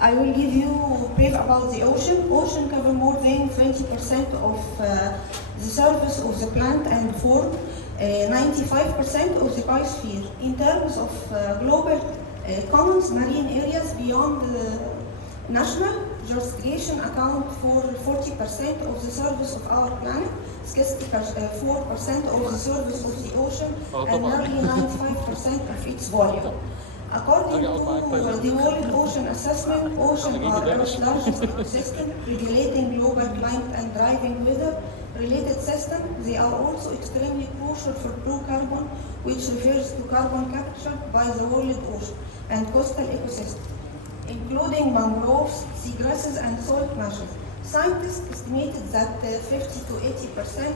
I will give you brief about the ocean. Ocean cover more than 20% of the surface of the plant and form 95% of the biosphere. In terms of global commons, marine areas beyond national jurisdiction account for 40% of the surface of our planet, 64% of the surface of the ocean, and nearly 95% of its volume. According to the World Ocean Assessment, oceans are Earth's largest ecosystem, regulating global climate and driving weather-related systems. They are also extremely crucial for blue carbon, which refers to carbon captured by the world ocean and coastal ecosystem, including mangroves, seagrasses, and salt marshes. Scientists estimated that 50 to 80%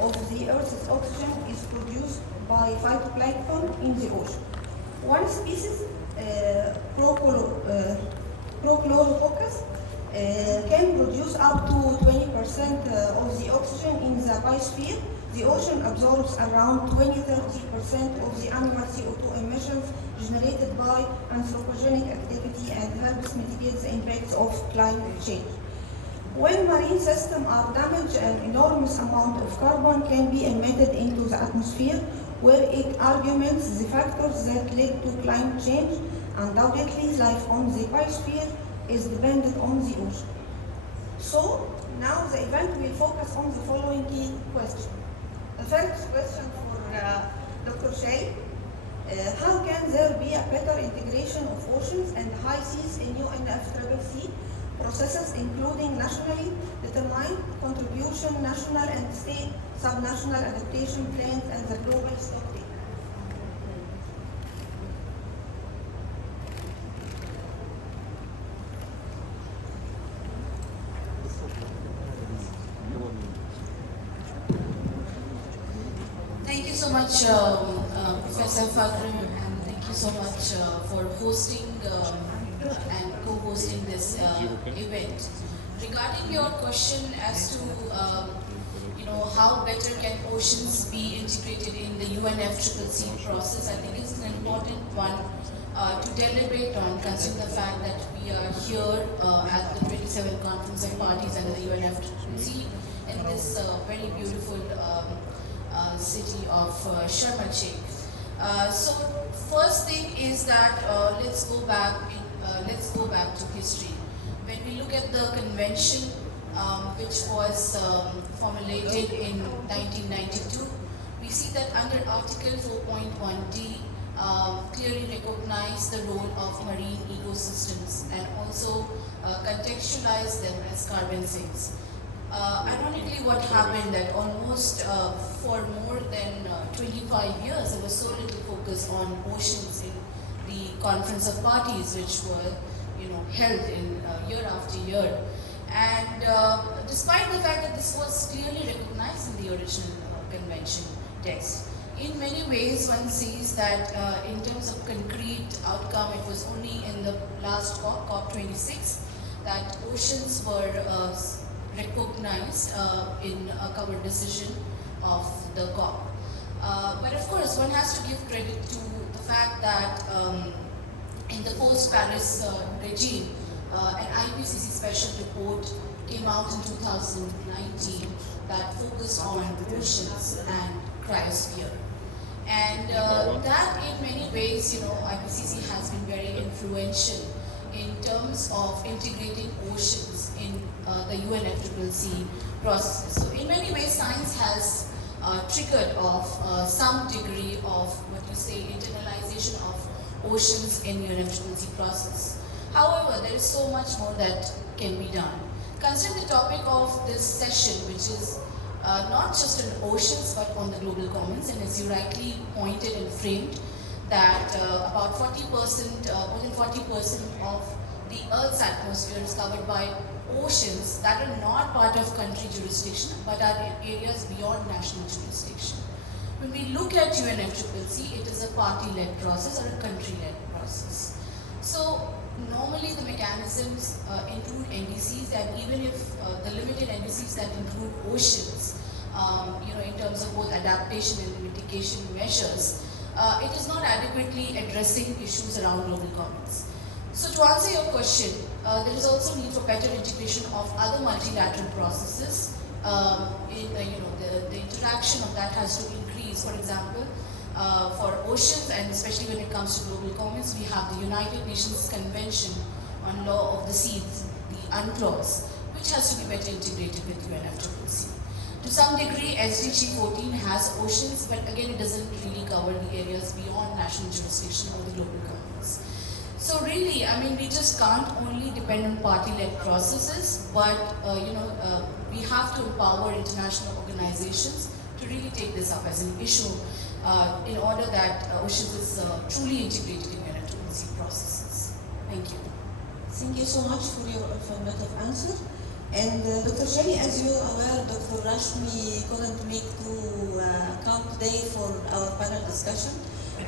of the Earth's oxygen is produced by phytoplankton in the ocean. One species, Prochlorococcus, can produce up to 20% of the oxygen in the biosphere. The ocean absorbs around 20-30% of the annual CO2 emissions generated by anthropogenic activity and helps mitigate the impacts of climate change. When marine systems are damaged, an enormous amount of carbon can be emitted into the atmosphere, where it arguments the factors that lead to climate change. Undoubtedly, life on the biosphere is dependent on the ocean. So, now the event will focus on the following key questions. The first question for Dr. Shay. How can there be a better integration of oceans and high seas in UNFCCC processes, including nationally determined contribution, national and state subnational adaptation plans, and the global stock data? Thank you so much, Professor Fakhri, and thank you so much for hosting and co-hosting this event. Regarding your question as to how better can oceans be integrated in the UNFCCC process, I think it's an important one to deliberate on, considering the fact that we are here at the 27th Conference of Parties under the UNFCCC in this very beautiful city of Sharm El-Sheikh. So first thing is that let's go back to history. When we look at the convention which was formulated in 1992, we see that under Article 4.1d clearly recognized the role of marine ecosystems and also contextualized them as carbon sinks. Ironically, what happened that almost for more than 25 years there was so little focus on oceans in the Conference of Parties, which were held in year after year. And despite the fact that this was clearly recognized in the original convention text, in many ways one sees that in terms of concrete outcome, it was only in the last COP, COP26, that oceans were recognized in a covered decision of the COP. But of course, one has to give credit to the fact that in the post-Paris regime, an IPCC special report came out in 2019 that focused on oceans and cryosphere. And that in many ways, IPCC has been very influential in terms of integrating oceans in the UNFCCC processes. So in many ways, science has triggered off some degree of internalization of oceans in UNFCCC process. However, there is so much more that can be done. Considering the topic of this session, which is not just on oceans but on the global commons, and as you rightly pointed and framed, that about 40%, more than 40% of the Earth's atmosphere is covered by oceans that are not part of country jurisdiction but are in areas beyond national jurisdiction. When we look at UNFCCC, it is a party-led process or a country-led process. So normally the mechanisms include NDCs, and even if the limited NDCs that include oceans, in terms of both adaptation and mitigation measures, it is not adequately addressing issues around global commons. So to answer your question, there is also need for better integration of other multilateral processes. The interaction of that has to increase. For example, for oceans, and especially when it comes to global commons, we have the United Nations Convention on Law of the Seas, the UNCLOS, which has to be better integrated with UNFCCC. To some degree, SDG 14 has oceans, but again, it doesn't really cover the areas beyond national jurisdiction or the global commons. So really, I mean, we just can't only depend on party-led processes, but we have to empower international organizations to really take this up as an issue in order that oceans is truly integrated in UNFCCC processes. Thank you. Thank you so much for your affirmative answer. And Dr. Shelley, as you are aware, Dr. Rashmi couldn't make to come today for our panel discussion,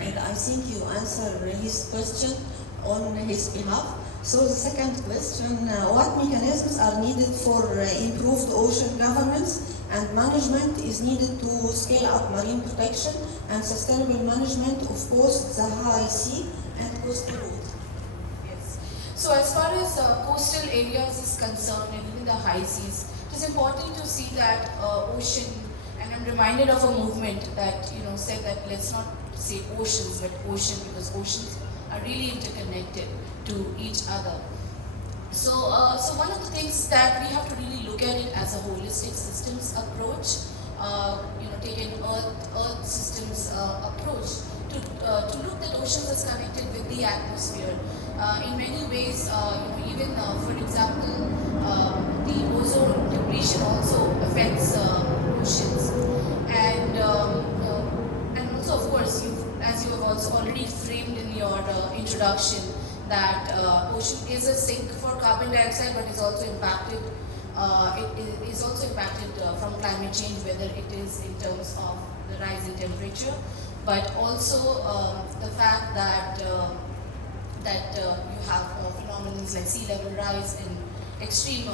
and I think you answer his question on his behalf. So the second question, what mechanisms are needed for improved ocean governance and management is needed to scale up marine protection and sustainable management of both the high sea and coastal water? Yes. So as far as coastal areas is concerned and even the high seas, it is important to see that ocean, and I'm reminded of a movement that said that let's not say oceans but ocean, because oceans are really interconnected to each other. So one of the things that we have to really look at it as a holistic systems approach, take an earth systems approach to look at oceans as connected with the atmosphere. In many ways, even for example, the ozone depletion also affects oceans, and also of course, as you have also already framed in your introduction, that ocean is a sink for carbon dioxide, but is also impacted. It is also impacted from climate change, whether it is in terms of the rise in temperature, but also the fact that you have phenomena like sea level rise and extreme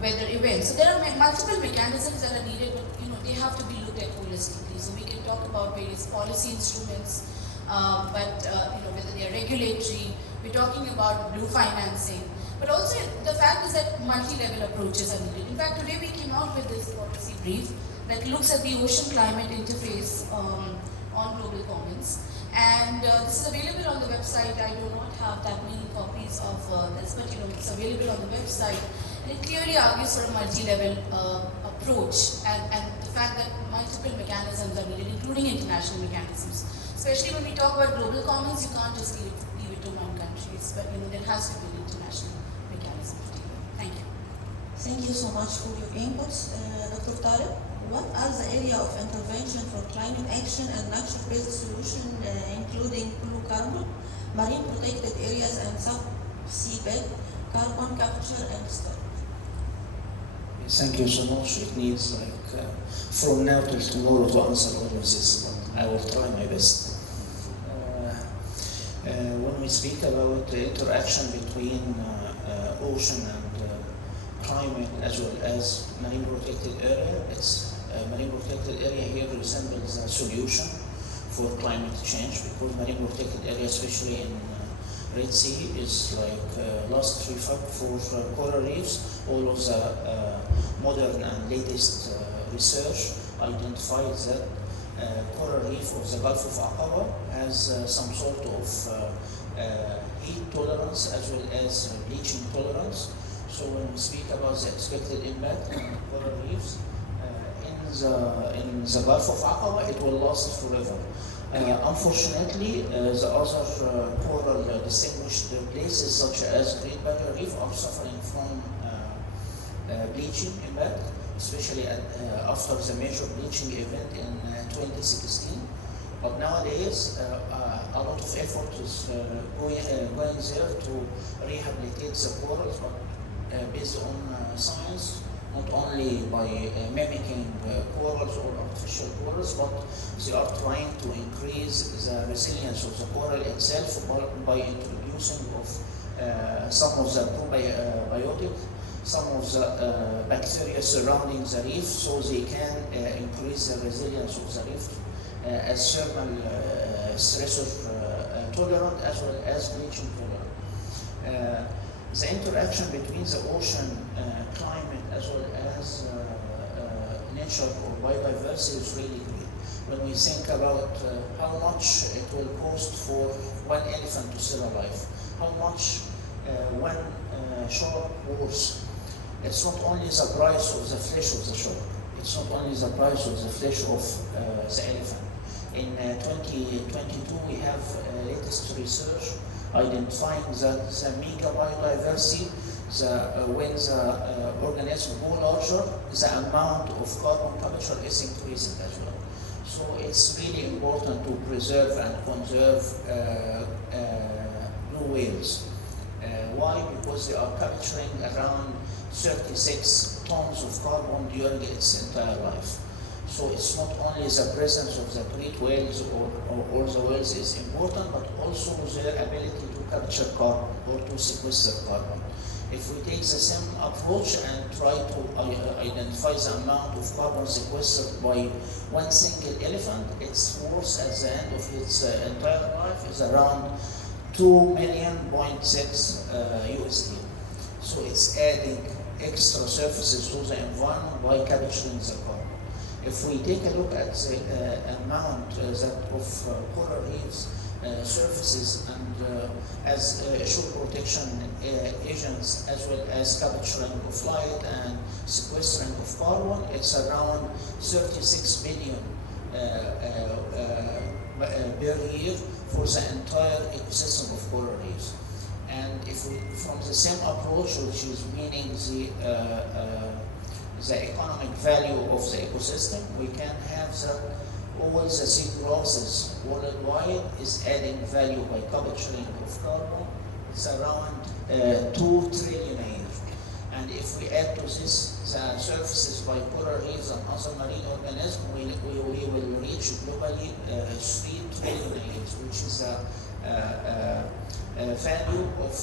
weather events. So there are multiple mechanisms that are needed, but they have to be looked at holistically. So we can talk about various policy instruments, but whether they are regulatory. We're talking about blue financing, but also the fact is that multi-level approaches are needed. In fact, today we came out with this policy brief that looks at the ocean climate interface on global commons, and this is available on the website. I do not have that many copies of this, but it's available on the website, and it clearly argues for a multi-level approach, and the fact that multiple mechanisms are needed, including international mechanisms. Especially when we talk about global commons, you can't just leave it to one country, but there has to be an international mechanism to deal with. Thank you. Thank you so much for your inputs. Dr. Tariq, what are the area of intervention for climate action and nature-based solution, including blue carbon, marine protected areas and sub-sea bed, carbon capture and storage? Thank you so much. It needs from now till tomorrow to answer all of this, but I will try my best. When we speak about the interaction between ocean and climate as well as marine protected area, marine protected area here resembles a solution for climate change, because marine protected area, especially in Red Sea, is last refuge for coral reefs. All of the modern and latest research identified that coral reef of the Gulf of Aqaba has some sort of heat tolerance as well as bleaching tolerance. So when we speak about the expected impact on coral reefs in the Gulf of Aqaba, it will last forever. Unfortunately, the other coral distinguished places such as Great Barrier Reef are suffering from bleaching impact, especially after the major bleaching event in 2016. But nowadays, a lot of effort is going there to rehabilitate the corals, but based on science, not only by mimicking corals or artificial corals, but they are trying to increase the resilience of the coral itself by introducing of some of the probiotics, some of the bacteria surrounding the reef, so they can increase the resilience of the reef as thermal stressor tolerant as well as bleaching tolerant. The interaction between the ocean climate as well as nature or biodiversity is really great. When we think about how much it will cost for one elephant to still alive, how much one shark wars, it's not only the price of the flesh of the shark, it's not only the price of the flesh of the elephant. In 2022, we have latest research identifying that the mega biodiversity, when the organisms go larger, the amount of carbon capture is increasing as well. So it's really important to preserve and conserve blue whales. Why? Because they are capturing around 36 tons of carbon during its entire life. So it's not only the presence of the great whales or the whales is important, but also their ability to capture carbon or to sequester carbon. If we take the same approach and try to identify the amount of carbon sequestered by one single elephant, its worth at the end of its entire life is around 2.6 million USD. So it's adding extra surfaces to the environment by capturing the carbon. If we take a look at the amount of coral reefs surfaces and as shore protection agents, as well as capturing of light and sequestering of carbon, it's around 36 billion per year for the entire ecosystem of coral reefs. And if we, from the same approach, which is meaning the economic value of the ecosystem, we can have that all the seagrasses worldwide is adding value by capturing of carbon. It's around 2 trillion a year. And if we add to this the surfaces by coral reefs and other marine organisms, we will reach globally 3 trillion a year, which is a value of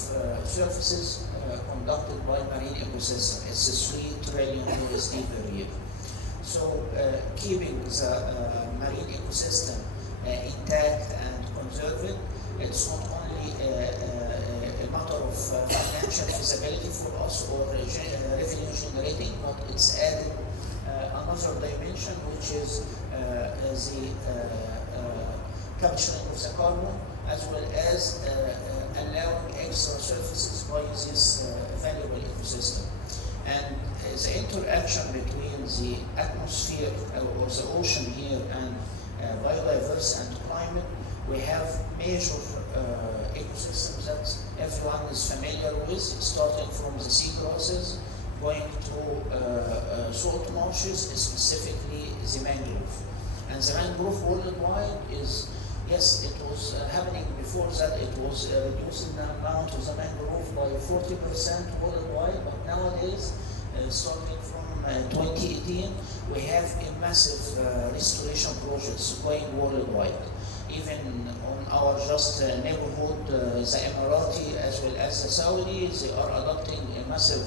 surfaces conducted by marine ecosystem. It's 3 trillion USD per year. So keeping the marine ecosystem intact and conserved, it's not only a matter of financial feasibility for us or revenue generating, but it's adding another dimension, which is the capturing of the carbon, as well as allowing extra surfaces by this valuable ecosystem. And the interaction between the atmosphere or the ocean here and biodiversity and climate, we have major ecosystems that everyone is familiar with, starting from the seagrasses, going to salt marshes, specifically the mangrove. And the mangrove worldwide is, yes, it was happening before that, it was reducing the amount of the mangrove by 40% worldwide, but nowadays, starting from 2018, we have a massive restoration projects going worldwide. Even on our just neighborhood, the Emirati as well as the Saudi, they are adopting a massive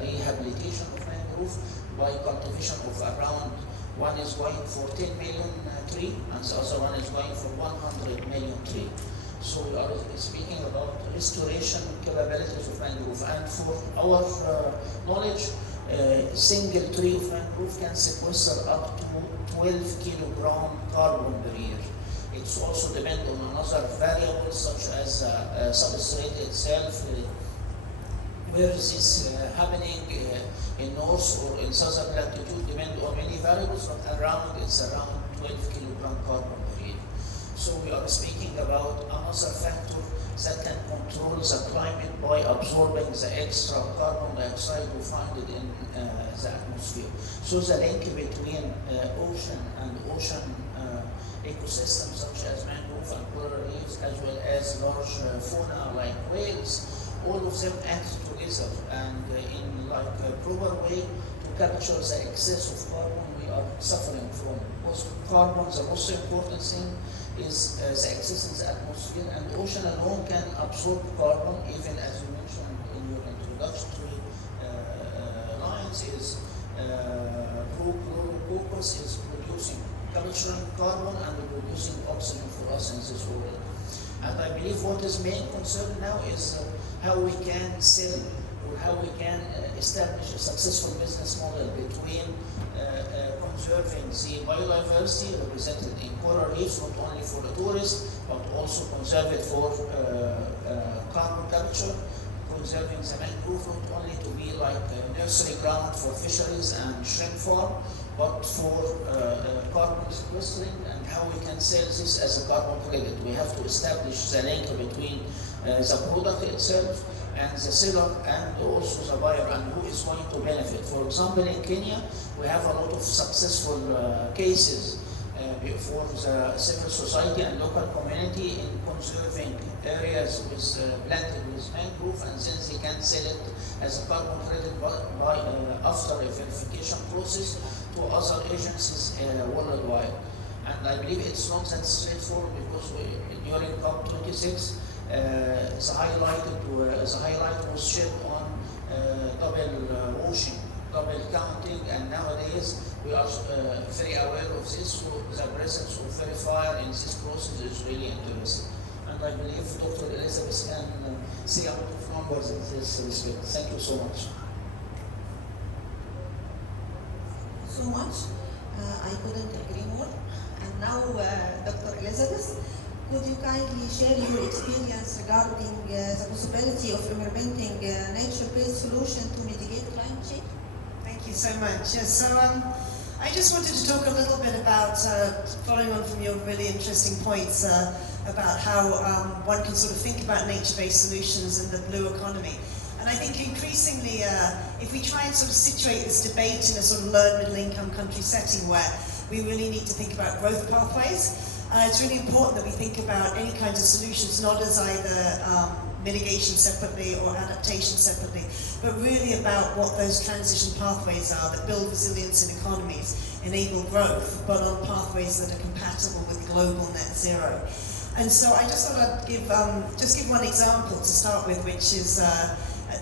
rehabilitation of mangrove by cultivation of around, one is going for 10 million tree and the other one is going for 100 million tree. So we are speaking about restoration capabilities of mangrove, and for our knowledge, a single tree of mangrove can sequester up to 12 kilogram carbon per year. It's also depend on another variables such as substrate itself, where is this happening in north or in southern latitude, depend on many variables, but it's around 12 kilogram carbon per year. So we are speaking about another factor that can control the climate by absorbing the extra carbon dioxide we find it in the atmosphere. So the link between ocean and ocean ecosystems such as mangrove and coral reefs, as well as large fauna like whales, all of them act together and in like a proper way to capture the excess of carbon we are suffering from. Because carbon, the most important thing is the excess in the atmosphere, and ocean alone can absorb carbon, even as you mentioned in your introductory lines, is chlorofluorocarbons is producing, capturing carbon and producing oxygen for us in this world. And I believe what is main concern now is how we can sell or how we can establish a successful business model between conserving the biodiversity represented in coral reefs, not only for the tourists, but also conserve it for carbon capture, conserving the mangrove not only to be like a nursery ground for fisheries and shrimp farm, but for carbon sequestering, and how we can sell this as a carbon credit. We have to establish the link between the product itself and the seller and also the buyer, and who is going to benefit. For example, in Kenya, we have a lot of successful cases for the civil society and local community in conserving areas with planted with mangrove, and then they can sell it as a carbon credit after a verification process to other agencies worldwide. And I believe it's not that straightforward, because during COP26, the highlight was shed on double washing, double counting, and nowadays we are very aware of this, so the presence of verifier in this process is really interesting. And I believe Dr. Elizabeth can say a lot of numbers in this respect. Thank you so much. So much. I couldn't agree more. And now, Dr. Elizabeth, could you kindly share your experience regarding the possibility of implementing a nature-based solution to mitigate climate change? Thank you so much. Yes, so I just wanted to talk a little bit about, following on from your really interesting points, about how one can sort of think about nature-based solutions in the blue economy. And I think increasingly, if we try and sort of situate this debate in a sort of low and middle-income country setting where we really need to think about growth pathways, it's really important that we think about any kinds of solutions not as either mitigation separately or adaptation separately, but really about what those transition pathways are that build resilience in economies, enable growth, but on pathways that are compatible with global net zero. And so I just thought I'd give one example to start with, which is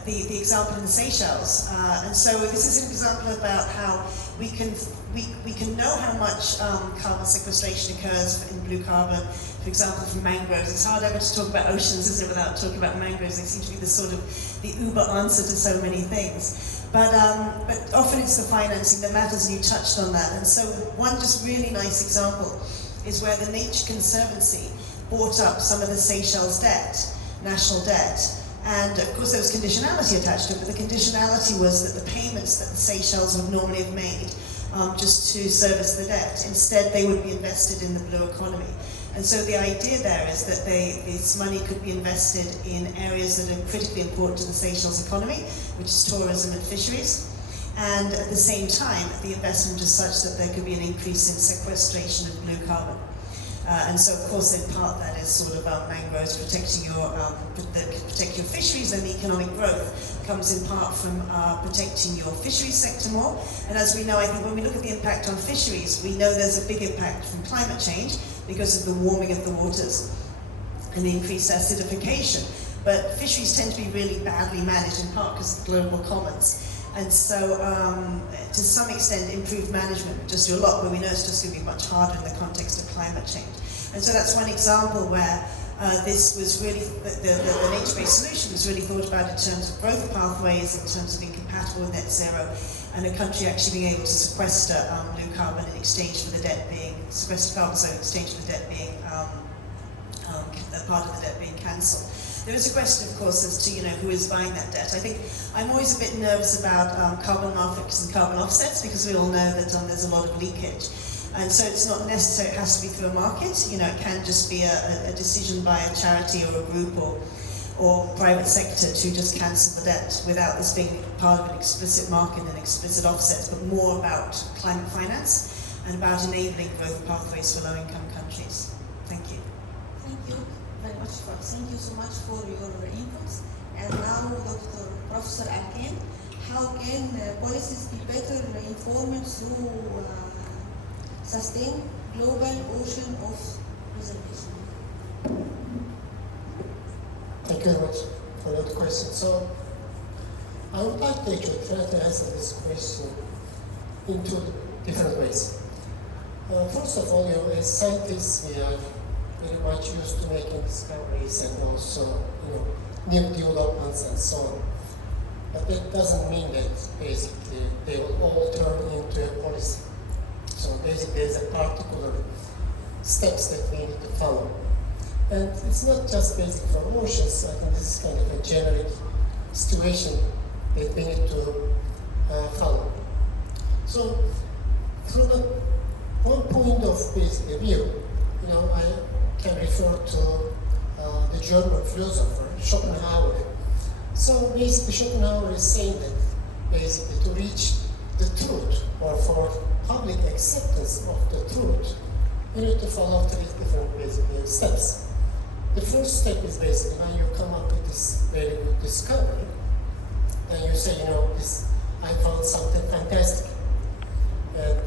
the example in the Seychelles. And so this is an example about how we can know how much carbon sequestration occurs in blue carbon, for example, from mangroves. It's hard ever to talk about oceans, isn't it, without talking about mangroves. They seem to be the sort of the uber answer to so many things. But often it's the financing that matters, and you touched on that. And so one just really nice example is where the Nature Conservancy bought up some of the Seychelles debt, national debt. And of course there was conditionality attached to it, but the conditionality was that the payments that the Seychelles would normally have made just to service the debt, instead they would be invested in the blue economy. And so the idea there is that this money could be invested in areas that are critically important to the Seychelles economy, which is tourism and fisheries. And at the same time, the investment is such that there could be an increase in sequestration of blue carbon. And so, of course, in part that is sort of mangroves protecting protect your fisheries, and the economic growth comes in part from protecting your fisheries sector more. And as we know, I think when we look at the impact on fisheries, we know there's a big impact from climate change because of the warming of the waters and the increased acidification. But fisheries tend to be really badly managed, in part because of the global commons. And so, to some extent, improved management would just do a lot, but we know it's just going to be much harder in the context of climate change. And so that's one example where this was really, the nature-based solution was really thought about in terms of growth pathways, in terms of being compatible with net zero, and a country actually being able to sequester blue carbon in exchange for the debt being, sequester carbon zone in exchange for the debt being, part of the debt being cancelled. There is a question, of course, as to who is buying that debt. I think I'm always a bit nervous about carbon markets and carbon offsets, because we all know that there's a lot of leakage. And so it's not necessary it has to be through a market. It can just be a decision by a charity or a group or private sector to just cancel the debt without this being part of an explicit market and explicit offsets, but more about climate finance and about enabling growth pathways for low-income countries. Thank you. Thank you very much. Thank you so much for your inputs. And now, Professor Alkan, how can policies be better informed through sustain global ocean of preservation? Thank you very much for that question. So, I would like to try to answer this question in two different ways. First of all, as scientists, we are very much used to making discoveries and also, new developments and so on. But that doesn't mean that basically they will all turn into a policy. So basically there's a particular steps that we need to follow. And it's not just basically for oceans, I think this is kind of a generic situation that we need to follow. So from one point of basically view, I can refer to the German philosopher Schopenhauer. So basically Schopenhauer is saying that basically to reach the truth or for public acceptance of the truth, you need to follow three different basically steps. The first step is basically when you come up with this very good discovery, then you say, I found something fantastic. And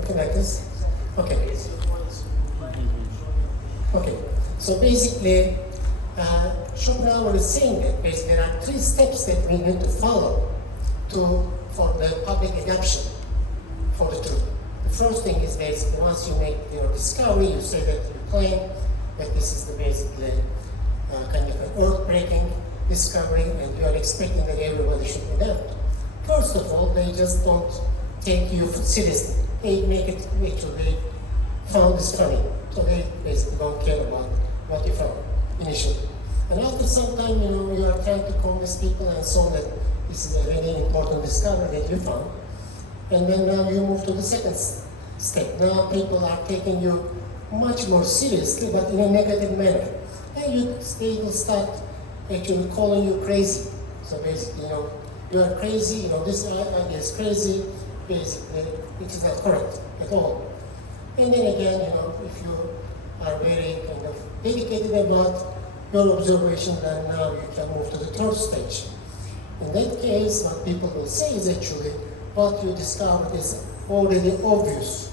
okay, like this? Okay. Okay. So basically, Schopenhauer is saying that basically there are three steps that we need to follow for the public adoption for the truth. The first thing is basically once you make your discovery, you say that you claim that this is the basically kind of an earth-breaking discovery, and you are expecting that everybody should adopt. First of all, they just don't take you seriously. They make it actually, they found this funny, so they basically don't care about what you found initially. And after some time, you are trying to convince people and so on that this is a really important discovery that you found. And then now you move to the second step. Now people are taking you much more seriously, but in a negative manner. And they will start actually calling you crazy. So basically, you are crazy, this idea is crazy, basically, it is not correct at all. And then again, if you are very kind of dedicated about your observation, then now you can move to the third stage. In that case, what people will say is actually, what you discovered is already obvious.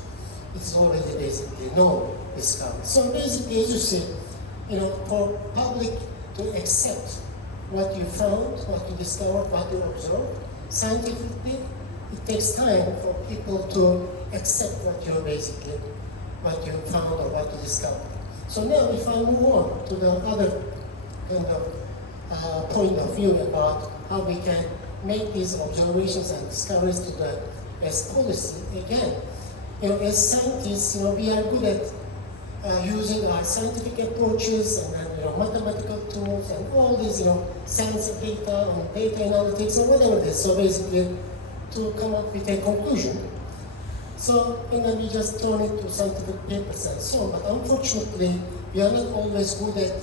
It's already basically known discovery. So basically, as you see, for public to accept what you found, what you discovered, what you observed, scientifically, it takes time for people to accept what you found or what you discovered. So now if I move on to the other kind of point of view about how we can make these observations and discoveries as policy, again, as scientists, we are good at using our scientific approaches and then, mathematical tools and all these, science of data and data analytics or whatever it is. So basically, to come up with a conclusion. So, and then we just turn it to scientific papers and so on. But unfortunately, we are not always good at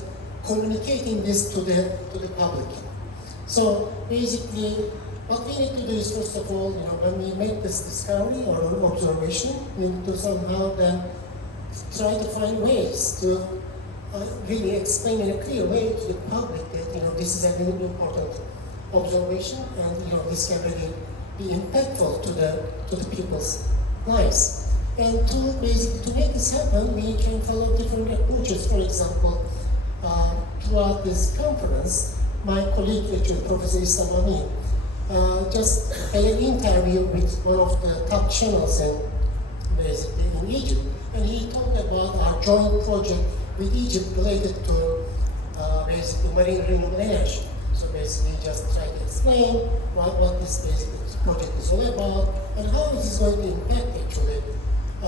communicating this to the public. So basically, what we need to do is, first of all, when we make this discovery or an observation, we need to somehow then try to find ways to really explain in a clear way to the public that this is a really important observation, and this can really be impactful to the people's lives. And to make this happen, we can follow different approaches. For example, throughout this conference, my colleague, actually, Professor Islamani, just had an interview with one of the top channels in Egypt, and he talked about our joint project with Egypt related to marine renewable energy. So basically, just try to explain what this project is all about and how it is going to impact actually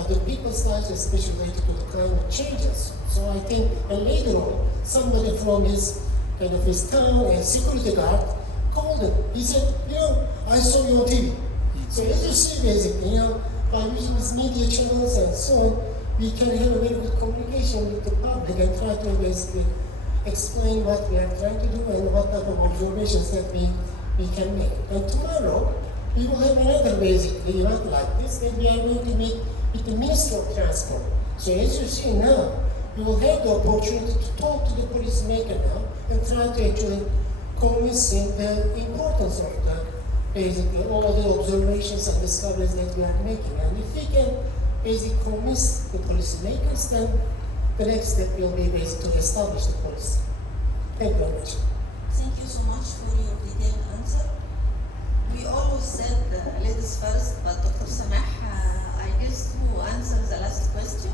the people's lives, especially related to the climate changes. So I think, and later on, somebody from his town, a security guard, called him. He said, I saw you on TV. So as you see, basically, by using these media channels and so on, we can have a very good communication with the public and try to basically explain what we are trying to do and what type of observations that we can make. And tomorrow, we will have another event like this that we are going to meet with the Minister of Transport. So as you see now, you will have the opportunity to talk to the policymaker now and try to actually convince him the importance of all the observations and discoveries that we are making. And if we can convince the policymakers, then the next step will be to establish the policy. Thank you very much. Thank you so much for your detailed answer. We always said ladies first, but Dr. Samah, I guess to answer the last question.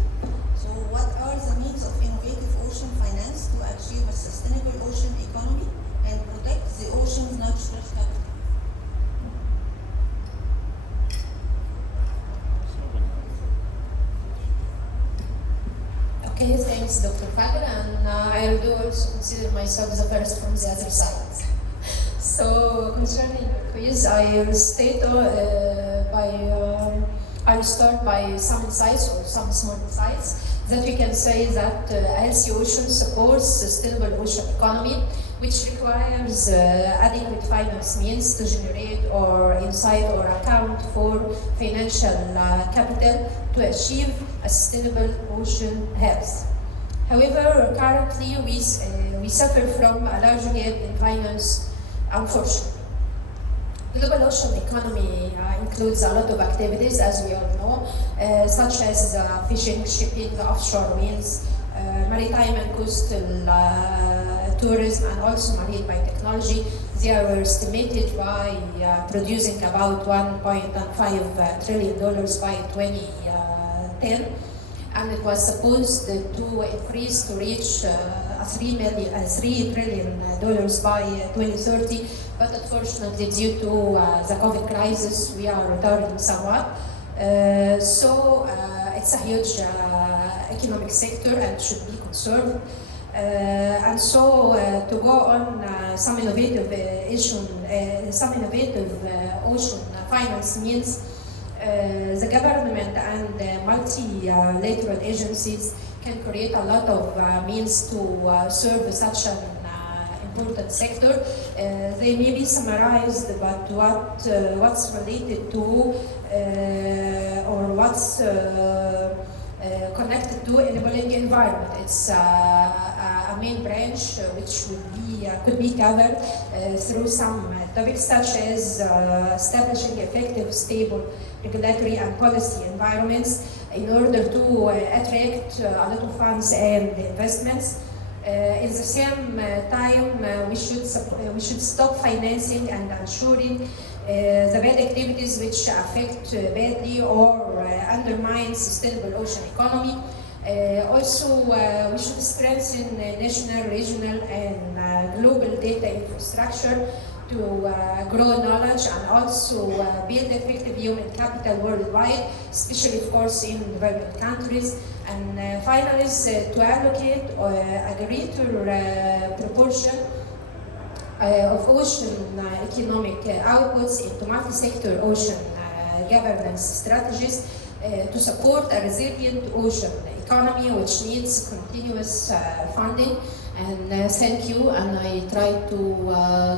So what are the means of innovative ocean finance to achieve a sustainable ocean economy and protect the ocean's natural capital? Okay, thanks, Dr. Fagel, and I do also consider myself the first from the other side. So, concerning the quiz, I will start by some insights or some small insights that we can say that a healthy ocean supports sustainable ocean economy, which requires adequate finance means to generate or inside or account for financial capital to achieve a sustainable ocean health. However, currently we suffer from a large gap in finance, unfortunately. Global ocean economy includes a lot of activities, as we all know, such as fishing, shipping, offshore winds, maritime and coastal tourism, and also marine biotechnology. They are estimated by producing about $1.5 trillion by 2010, and it was supposed to increase to reach $3 trillion by 2030. But unfortunately, due to the COVID crisis, we are retarding somewhat. So it's a huge economic sector and should be conserved. And so to go on some innovative ocean finance means the government and multilateral agencies can create a lot of means to serve such an important sector. They may be summarized, but what's related to or what's connected to enabling environment. It's a main branch which could be covered through some topics such as establishing effective, stable regulatory and policy environments in order to attract a lot of funds and investments. In the same time, we should stop financing and ensuring the bad activities which affect badly or undermine sustainable ocean economy. Also, we should strengthen national, regional, and global data infrastructure to grow knowledge and also build effective human capital worldwide, especially, of course, in developing countries. And finally, to allocate a greater proportion of ocean economic outputs into multi-sector ocean governance strategies to support a resilient ocean economy, which needs continuous funding. And thank you, and I try to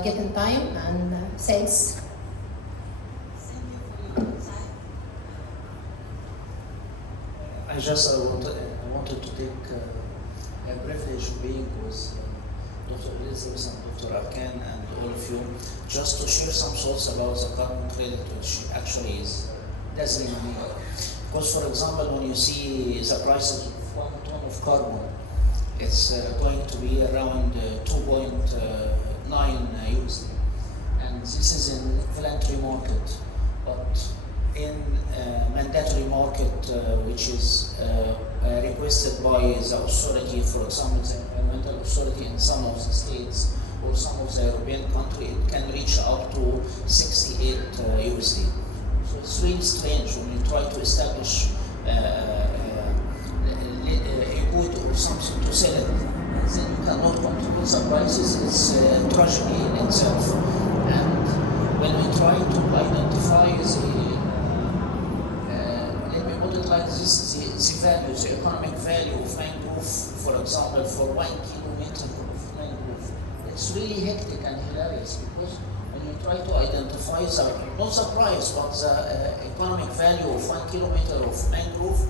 get in time, and thanks. Thank you for your insight. I wanted to take a privilege of being with Dr. Elizabeth and Dr. Arkan and all of you, just to share some thoughts about the carbon credit, which actually is dazzling me. Because, for example, when you see the prices of 1 ton of carbon, it's going to be around 2.9 USD. And this is in voluntary market. But in mandatory market, which is requested by the authority, for example, the environmental authority in some of the states or some of the European countries, it can reach up to 68 USD. So it's really strange when you try to establish a good or something to sell it, and then you cannot control the prices. It's a tragedy in itself. And when we try to identify let me put it like this, the value, the economic value of mangrove, for example, for 1 kilometer of mangrove, it's really hectic and hilarious, because when you try to identify not the price, but the economic value of 1 kilometer of mangrove,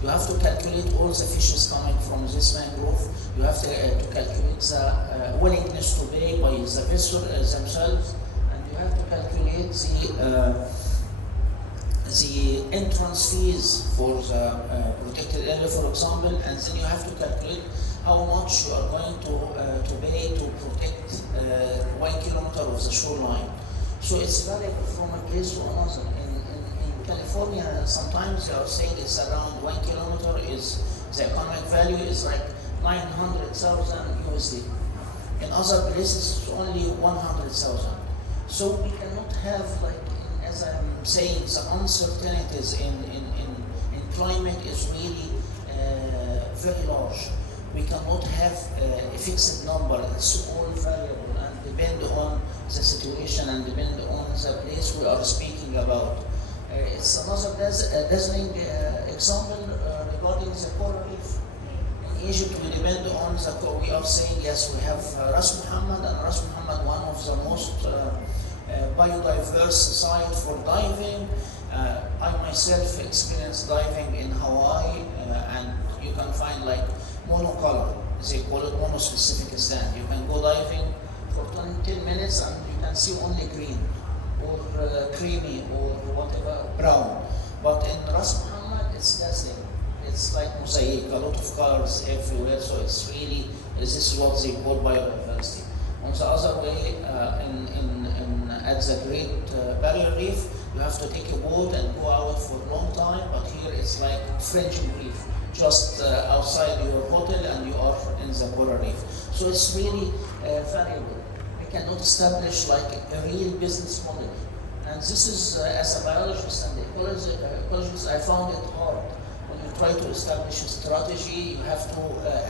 you have to calculate all the fishes coming from this mangrove. You have to calculate the willingness to pay by the vessel themselves, and you have to calculate the entrance fees for the protected area, for example, and then you have to calculate how much you are going to pay to protect 1 kilometer of the shoreline. So it's variable from a place to another. In California, sometimes they are saying it's around 1 kilometer is the economic value is like 900,000 USD. In other places, it's only 100,000. So we cannot have, like, as I'm saying, the uncertainties in climate is really very large. We cannot have a fixed number. It's all variable and depend on the situation and depend on the place we are speaking about. It's another dazzling example regarding the coral reef. In Egypt, we depend on we are saying, yes, we have Ras Muhammad, and Ras Muhammad, one of the most biodiverse site for diving. I myself experienced diving in Hawaii, and you can find like monocolor. They call it monospecific sand. You can go diving for 10 minutes and you can see only green or creamy or whatever, brown. But in Ras Muhammad, it's dazzling. It's like mosaic, a lot of colors everywhere, so it's really, this is what they call biodiversity. On the other way, at the Great Barrier Reef, you have to take a boat and go out for a long time, but here it's like French reef, just outside your hotel and you are in the coral reef. So it's really variable. We cannot establish like a real business model. And this is, as a biologist and ecologist, I found it hard. When you try to establish a strategy, you have to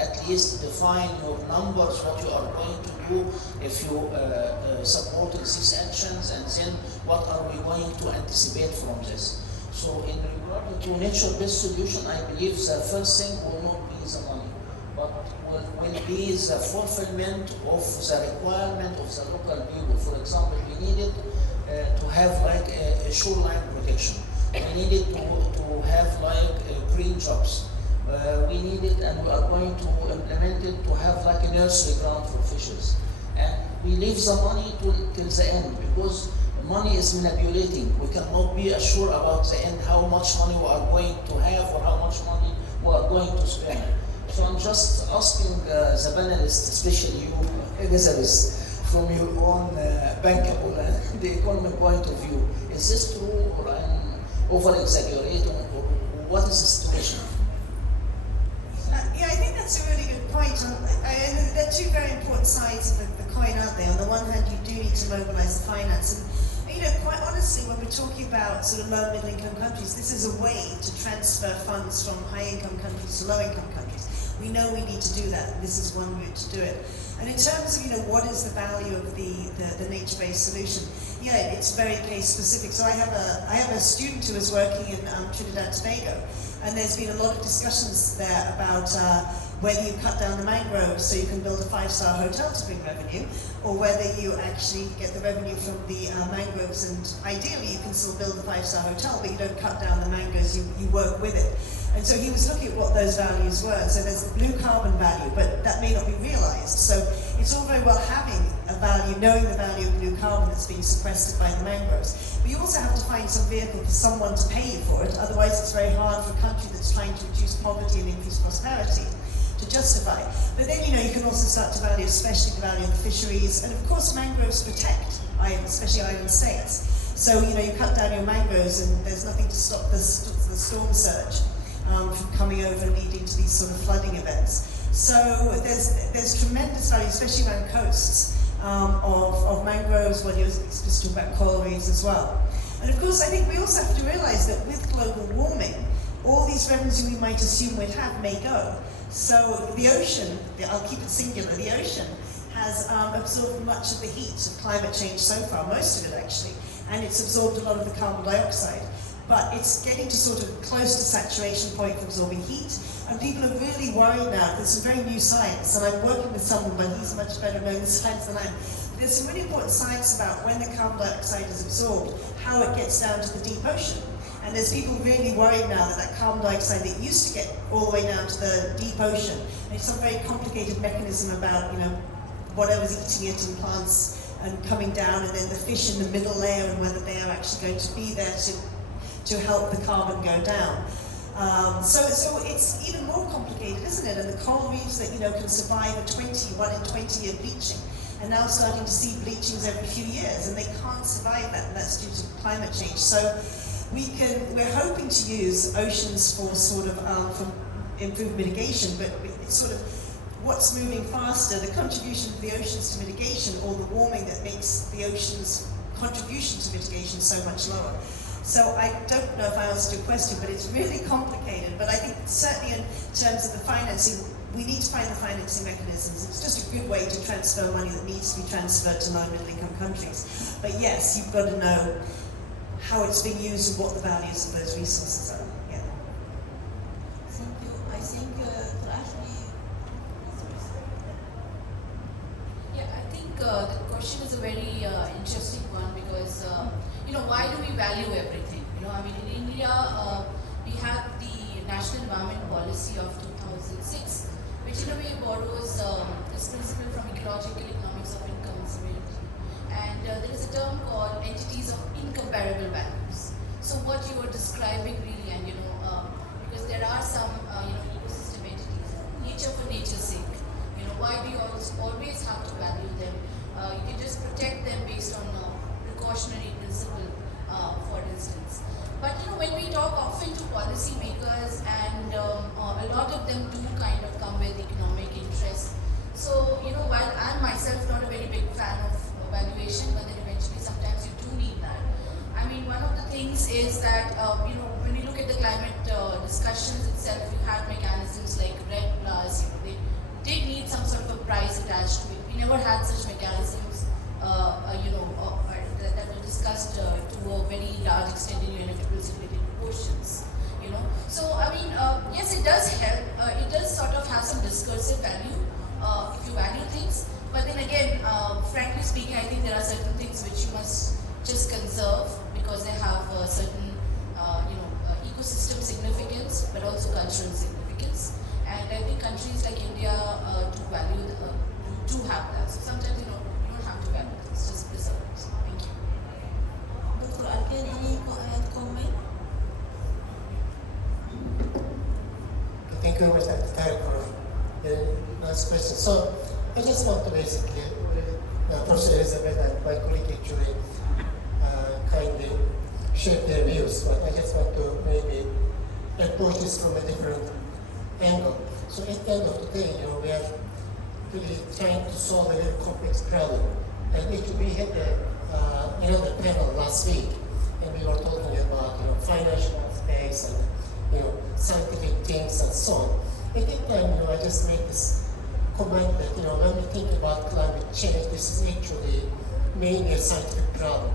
at least define your numbers, what you are going to do if you support these actions, and then what are we going to anticipate from this. So in regard to nature-based solution, I believe the first thing will not be the money, but will be the fulfillment of the requirement of the local people. For example, we needed to have like a shoreline protection. We needed to have like green jobs. We needed, and we are going to implement it, to have like a nursery ground for fishes. And we leave the money till the end, because money is manipulating. We cannot be assured about the end, how much money we are going to have or how much money we are going to spend. So I'm just asking the panelists, especially you, Elizabeth, from your own bankable and the economic point of view, is this true, or I'm over-exaggerating, or what is the situation? Yeah, I think that's a really good point. There are two very important sides of the coin, aren't there? On the one hand, you do need to mobilize the finance. And, you know, quite honestly, when we're talking about sort of low and middle income countries, this is a way to transfer funds from high income countries to low income countries. We know we need to do that. This is one route to do it. And in terms of, you know, what is the value of the nature-based solution? Yeah, it's very case specific. So I have a student who is working in Trinidad and Tobago, and there's been a lot of discussions there about whether you cut down the mangroves so you can build a 5-star hotel to bring revenue, or whether you actually get the revenue from the mangroves, and ideally you can still build a 5-star hotel, but you don't cut down the mangroves, you work with it. And so he was looking at what those values were. So there's the blue carbon value, but that may not be realized. So it's all very well having a value, knowing the value of blue carbon that's being sequestered by the mangroves. But you also have to find some vehicle for someone to pay you for it. Otherwise, it's very hard for a country that's trying to reduce poverty and increase prosperity to justify. But then, you know, you can also start to value, especially the value of the fisheries. And of course, mangroves protect, especially island states. So, you know, you cut down your mangroves and there's nothing to stop the storm surge from coming over and leading to these sort of flooding events. So there's tremendous value, especially around coasts, of mangroves, when you're talking about coral reefs as well. And of course, I think we also have to realize that with global warming, all these revenues we might assume we'd have may go. So the ocean, I'll keep it singular, the ocean has absorbed much of the heat of climate change so far, most of it actually, and it's absorbed a lot of the carbon dioxide. But it's getting to sort of close to saturation point for absorbing heat, and people are really worried now. There's some very new science, and I'm working with someone, but he's much better knowing the science than I am. There's some really important science about when the carbon dioxide is absorbed, how it gets down to the deep ocean. And there's people really worried now that carbon dioxide that used to get all the way down to the deep ocean, and it's some very complicated mechanism about, you know, whatever's eating it and plants and coming down, and then the fish in the middle layer, and whether they are actually going to be there to help the carbon go down. So it's even more complicated, isn't it? And the coral reefs that, you know, can survive a 1 in 20 year bleaching, are now starting to see bleachings every few years, and they can't survive that, and that's due to climate change. So we're hoping to use oceans for sort of for improved mitigation, but it's sort of what's moving faster, the contribution of the oceans to mitigation, or the warming that makes the oceans' contribution to mitigation so much lower. So I don't know if I answered your question, but it's really complicated. But I think certainly in terms of the financing, we need to find the financing mechanisms. It's just a good way to transfer money that needs to be transferred to low and middle income countries. But yes, you've got to know how it's being used and what the values of those resources are. Yeah. Thank you. I think Ashley. Yeah, I think the question is a very interesting one because, why do we value everything? I mean, in India, we have the National Environment Policy of 2006, which in a way borrows this principle from ecological economics of inconservability. And there is a term called entities of incomparable values. So what you are describing really, and because there are some ecosystem entities, nature for nature's sake. Why do you always have to value them? You can just protect them based on precautionary principle, for instance. But when we talk often to policymakers, and a lot of them do kind of come with economic interest. So while I'm myself not a very big fan of valuation, but then eventually sometimes you do need that. I mean, one of the things is that when you look at the climate discussions itself, you had mechanisms like RED plus. They did need some sort of a price attached to it. We never had such mechanisms, that were discussed to a very large extent in universal significant proportions. So I mean, yes, it does help. It does sort of have some discursive value if you value things. But then again, frankly speaking, I think there are certain things which you must just conserve because they have certain, ecosystem significance, but also cultural significance. And I think countries like India do have that. So sometimes you don't have to value it. It's just preserve it. So, thank you. Dr. Alkan, any comment? Thank you very much, Dr. Tarek, for the last question. So I just want to basically, Professor Elizabeth and my colleague actually kindly shared their views, but I just want to maybe approach this from a different angle. So at the end of the day, we are really trying to solve a very complex problem. And actually we had another panel last week, and we were talking about financial aspects and scientific things and so on. At that time, I just made this comment that when we think about climate change, this is actually mainly a scientific problem.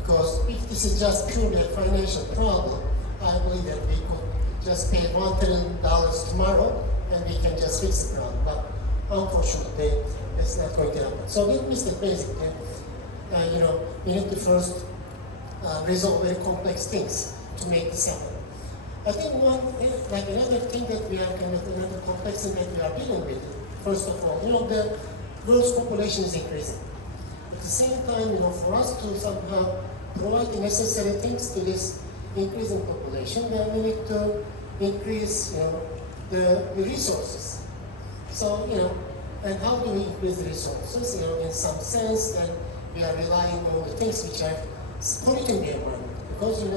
Because if this is just purely a financial problem, I believe that we could just pay $1 trillion tomorrow and we can just fix the problem. But unfortunately, it's not going to happen. So that means that basically, we need to first resolve very complex things to make this happen. I think another thing that we are another complexity that we are dealing with, first of all, the world's population is increasing. At the same time, for us to somehow provide the necessary things to this increasing population, then we need to increase, the resources. So, and how do we increase the resources? In some sense, then we are relying on the things which are polluting the environment. Because, at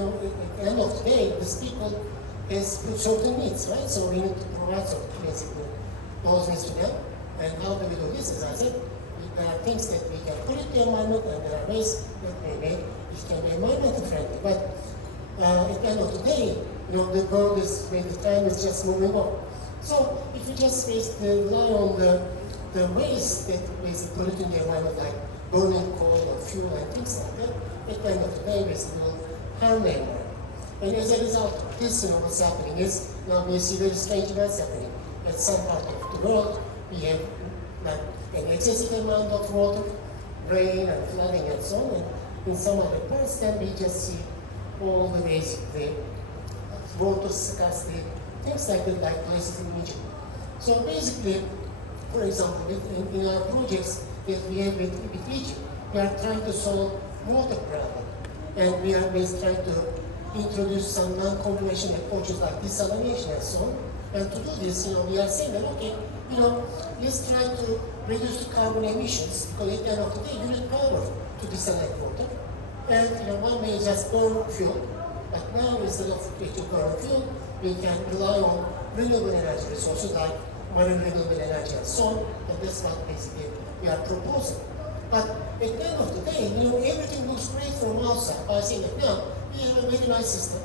the end of the day, these people has certain needs, right? So we need to provide basically those needs to them. And how do we do this? As I said, there are things that we can put in the environment, and there are ways that we make which can be environmental friendly. But at the end of the day, the world is, the time is just moving on. So if we just rely on the waste that basically polluting the environment, like burning coal or fuel and things like that, at the end of the day, basically will harm the environment. And as a result of this, what's happening is, now we see very strange events happening. At some part of the world, we have an excessive amount of water, rain and flooding and so on. And in some other parts, then we just see all the basically water scarcity, things like that, like places in Egypt. So basically, for example, in our projects that we have with Egypt, we are trying to solve water problem. And we are basically trying to introduce some non-conventional approaches like desalination and so on. And to do this, we are saying that, okay, let's try to reduce the carbon emissions, because at the end of the day, you need power to desalinate water. And one may just burn fuel, but now instead of to burn fuel, we can rely on renewable energy resources like marine renewable energy and so on, and that's what basically we are proposing. But at the end of the day, everything looks great from outside by saying that now we have a very nice system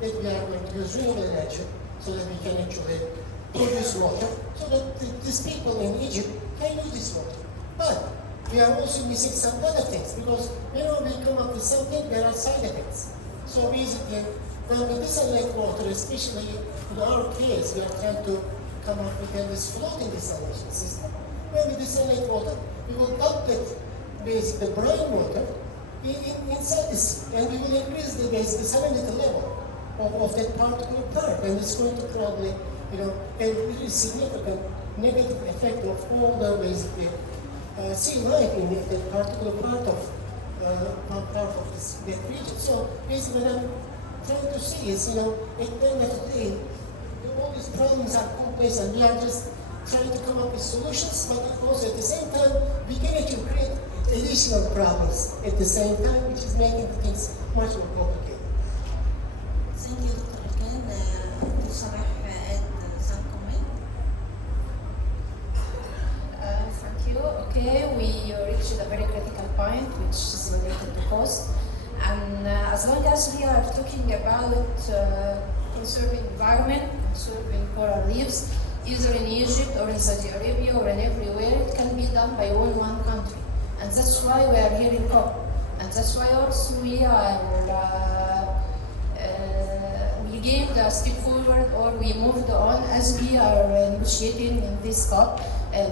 that we are going to use renewable energy so that we can actually produce water, so that these people in Egypt can use this water. But we are also missing some other things, because whenever we come up with something, there are side effects. So basically, when we desalinate water, especially in our case, we are trying to come up with this floating desalination system. When we desalinate water, we will dump the brine water inside the sea, and we will increase the salinity level of that particular part, and it's going to probably, a really significant negative effect of all the basically sea life in that particular part of that region. So basically, what I'm trying to say is, at the end of the day, all these problems are complex, and we are just trying to come up with solutions, but also at the same time, we can actually create additional problems at the same time, which is making things much more complicated. Thank you, Dr. Alkan. To Sarah add some comment. Thank you. Okay, we reached a very critical point, which is related to cost. And as long as we are talking about conserving environment, conserving coral reefs, either in Egypt or in Saudi Arabia or in everywhere, it can be done by all one country. And that's why we are here in COP. And that's why also we gave the step forward, or we moved on as we are negotiating in this COP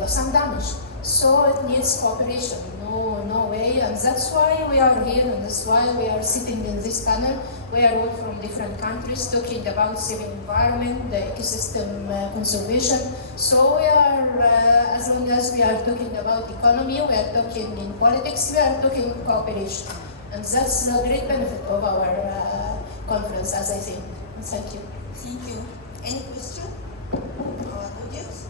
some damage. So it needs cooperation, no way, and that's why we are here, and that's why we are sitting in this panel. We are all from different countries talking about saving environment, the ecosystem conservation. So we are, as long as we are talking about economy, we are talking in politics, we are talking cooperation. And that's the great benefit of our conference, as I think. Thank you. Thank you. Any question? Our audience?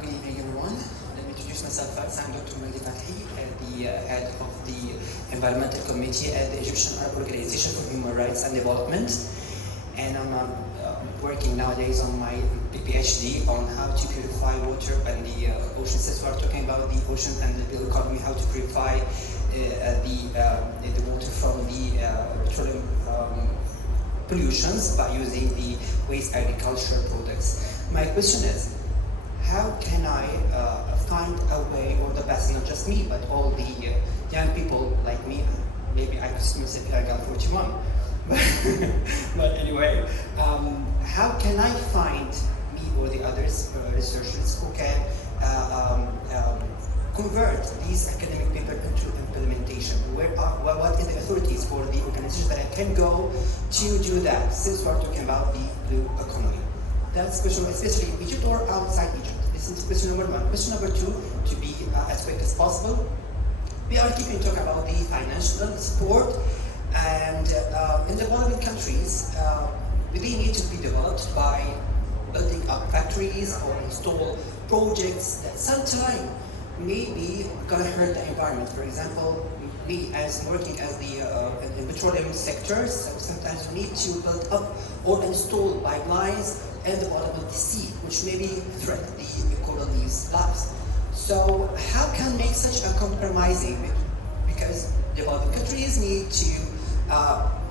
Good evening, everyone. Let me introduce myself first. I'm Dr. Mehdi Fathi, the head of the Environmental Committee at the Egyptian Arab Organization for Human Rights and Development. And I'm working nowadays on my PhD on how to purify water and the ocean. Since we're talking about the ocean and the economy, how to purify the water from the petroleum pollutions by using the waste agricultural products. My question is, how can I find a way, or the best, not just me, but all the young people like me, maybe I consider myself young, I'm 41, but anyway, how can I find me or the others, researchers, who can convert these academic papers into implementation? What is the authorities for the organizations that I can go to do that, since we're talking about the blue economy? That's question, especially in Egypt or outside Egypt. This is question number one. Question number two, to be as quick as possible. We are keeping talking about the financial support, and in developing countries, they need to be developed by building up factories or install projects that sometimes maybe gonna hurt the environment. For example, me as working as the in petroleum sectors, sometimes we need to build up or install pipelines at the bottom of the sea, which maybe threaten the coral reefs' lives. So how can make such a compromising? Because developing countries need to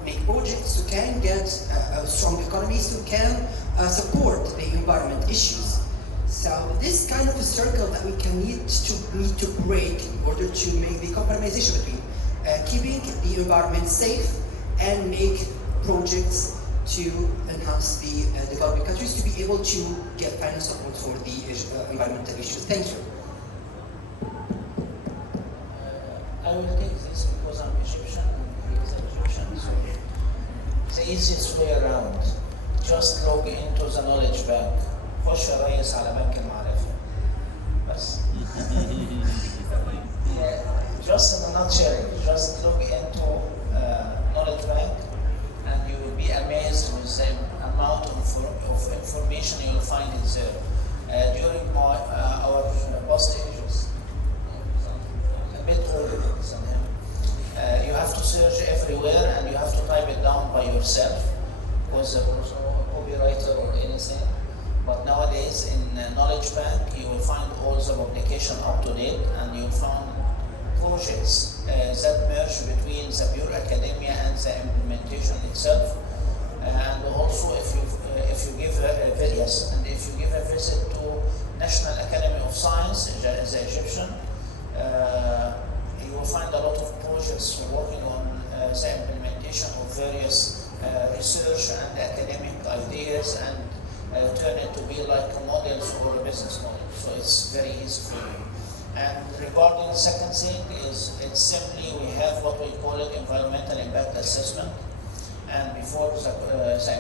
make projects who can get strong economies who can support the environment issues. So this kind of a circle that we need to break in order to make the compromisation between keeping the environment safe and make projects to enhance the developing countries to be able to get financial support for the environmental issues. Thank you. I will take this because I'm Egyptian and he is Egyptian. So the easiest way around, just log into the knowledge bank. خش يا ريس على بنك المعرفة. بس Yeah, just in a nutshell, just look into Knowledge Bank and you will be amazed with the amount of information you will find in there. During our past ages, a bit older than him, you have to search everywhere and you have to type it down by yourself because there was no copywriter or anything. But nowadays in Knowledge Bank, you will find all the publication up to date and you'll find projects that merge between the pure academia and the implementation itself. And also if you give if you give a visit to National Academy of Science, the Egyptian, you will find a lot of projects working on the implementation of various research and academic ideas and turn it to be like models or a business model. So it's very easy for you. And regarding the second thing is, it's simply we have what we call it environmental impact assessment. And before the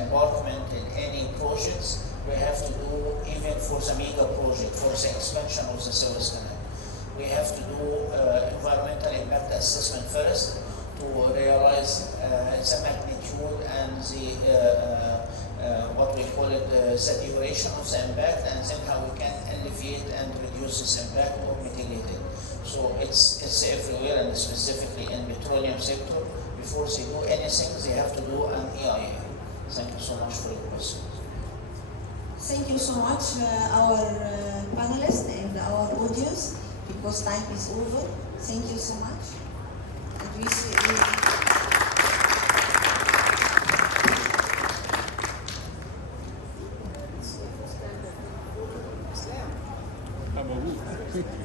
embarkment in any projects, we have to do, even for the mega project, for the expansion of the Suez Canal, we have to do environmental impact assessment first to realize the magnitude and the what we call it the duration of the impact, and then how we can alleviate and reduce this impact or mitigate it. So it's everywhere, and specifically in petroleum sector. Before they do anything, they have to do an EIA. Thank you so much for your question. Thank you so much, our panelists and our audience, because time is over. Thank you so much. And we see. Aber gut.